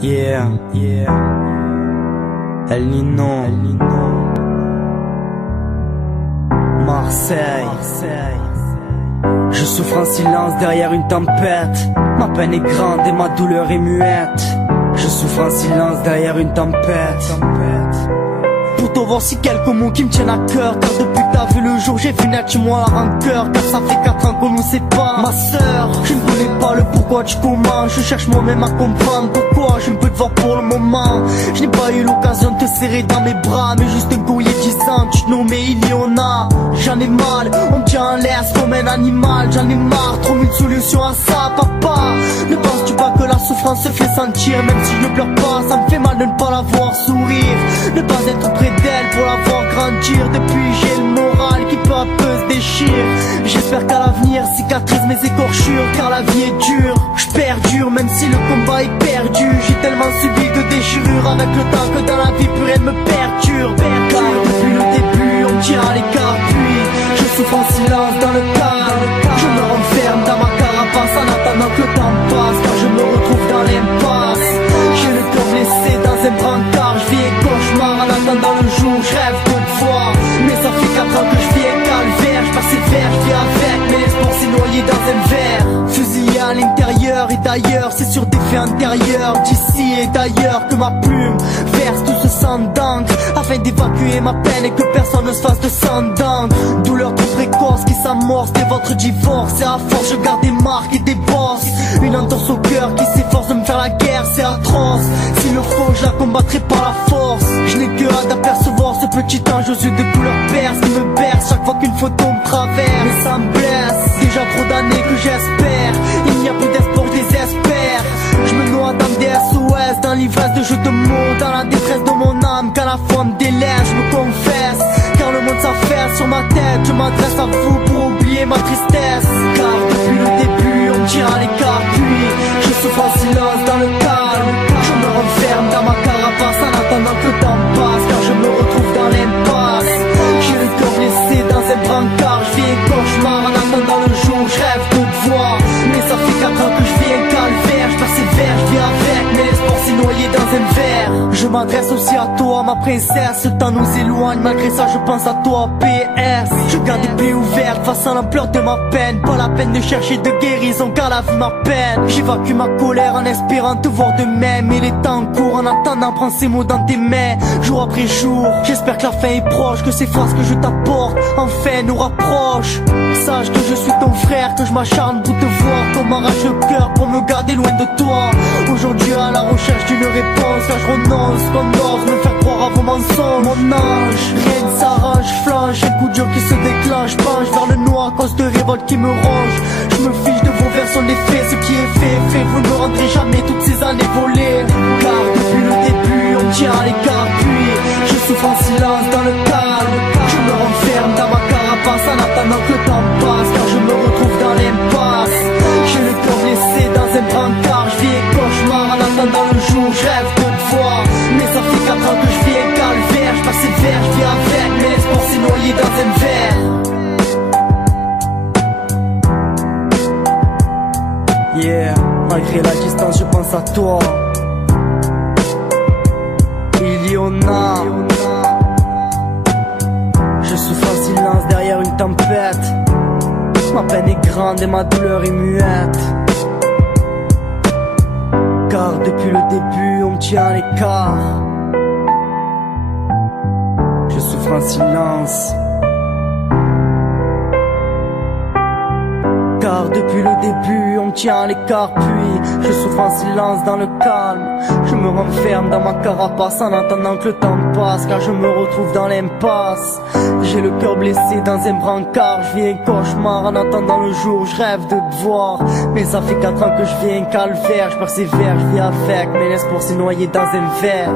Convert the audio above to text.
Yeah, yeah. El Nino, Marseille. Je souffre en silence derrière une tempête. Ma peine est grande et ma douleur est muette. Je souffre en silence derrière une tempête. Pourtant voici quelques mots qui me tiennent à cœur. Car depuis que t'as vu le jour, j'ai vu naître chez moi la rancœur. Car ça fait 4 ans qu'on nous sépare. Ma sœur, je ne connais pas le pourquoi du comment. Je cherche moi-même à comprendre pourquoi je ne peux te voir pour le moment. Je n'ai pas eu l'occasion de te serrer dans mes bras, mais juste un courrier disant tu te nommais Iliona. J'en ai mal, on me tient en laisse comme un animal. J'en ai marre, trouve une solution à ça, papa. Ne penses-tu pas que la souffrance se fait sentir? Même si je ne pleure pas, ça me fait mal de ne pas la voir sourire. Ne pas être près d'elle pour la voir grandir. Depuis j'ai le moral qui peu à peu se déchire. J'espère qu'à l'avenir cicatrise mes écorchures, car la vie est dure. Je perdure même si le combat est perdu. J'ai tellement subi de déchirures avec le temps que dans la vie plus rien ne me perturbe. Car depuis le début on me tient à l'écart, puis je souffre en silence dans le calme. Je me renferme dans ma carapace en attendant que le temps passe, car je me retrouve dans l'impasse. J'ai le cœur blessé dans un brancard. Je vis un cauchemar en attendant le jour. Je rêve de te voir, mais ça fait 4 ans que je vis un calvaire. Je persévère, je vis avec, mais l'espoir s'est noyé dans un verre. Fusillé à l'intérieur et d'ailleurs, c'est sur des faits antérieurs, d'ici et d'ailleurs, que ma plume verse tout ce sang d'encre, afin d'évacuer ma peine et que personne ne se fasse de sang d'encre. Douleur trop précoce qui s'amorce dès votre divorce, et à force je garde des marques et des bosses. Une entorse au cœur qui s'efforce de me faire la guerre, c'est atroce. S'il le faut, je la combattrai par la force. Je n'ai que hâte d'apercevoir ce petit ange aux yeux de couleur perse qui me berce chaque fois qu'une photo me traverse. Mais ça me blesse, déjà trop d'années que j'espère. Il n'y a plus d'espoir, je désespère. Je me noie dans des SOS, dans l'ivresse de jeux de mots, dans la détresse de mon âme. Quand la foi me délaisse, je me confesse, car le monde s'affaire sur ma tête. Je m'adresse à vous pour oublier ma tristesse. Car depuis le début on me tient à l'écart, puis je souffre en silence dans le calme. Je me renferme dans ma carapace en attendant que le temps passe, car je me retrouve dans l'impasse. J'ai le cœur blessé dans un brancard. Je vis un cauchemar en attendant le jour. Je rêve de te voir, mais ça fait 4 ans que je vis un calvaire. Je persévère, je vis avec, mais l'espoir s'est noyé dans un verre. Je m'adresse aussi à toi, ma princesse. Le temps nous éloigne, malgré ça je pense à toi, PS. Je garde les plaies ouvertes face à l'ampleur de ma peine. Pas la peine de chercher de guérison, car la vie m'appelle. J'évacue ma colère en espérant te voir demain, mais les temps courent en attendant, prends ces mots dans tes mains. Jour après jour, j'espère que la fin est proche, que ces phrases que je t'apporte enfin nous rapprochent. Sache que je suis ton frère, que je m'acharne pour te voir, qu'on m'arrache le cœur pour me garder loin de toi. Aujourd'hui à la recherche d'une réponse, là je renonce, qu'on ose me faire croire à vos mensonges. Mon ange, rien ne s'arrange, flanche, un coup dur qui se déclenche, penche vers le noir à cause de révolte qui me ronge. Je me fiche de vos versions des faits, ce qui est fait, vous ne rendrez jamais toutes ces années volées. Car depuis le début on me tient à l'écart, puis je souffre en silence dans le calme. Je me renferme dans ma carapace en attendant que le temps passe, car je me retrouve dans l'impasse. J'ai le cœur blessé dans un brancard. Je vis un cauchemar en attendant le jour. Je rêve de te voir, mais ça fait 4 ans que je vis un calvaire. Je persévère, je vis avec, mais l'espoir s'est noyé dans un verre. Yeah, malgré la distance je pense à toi, Iliona. Je souffre en silence derrière une tempête. Ma peine est grande et ma douleur est muette. Car depuis le début on me tient à l'écart. Je souffre en silence. Car depuis le début on me tient à l'écart, puis je souffre en silence dans le calme. Je me renferme dans ma carapace en attendant que le temps passe, car je me retrouve dans l'impasse. J'ai le cœur blessé dans un brancard. Je vis un cauchemar en attendant le jour. Je rêve de te voir, mais ça fait 4 ans que je vis un calvaire. Je persévère, je vis avec, mais l'espoir s'est noyé dans un verre.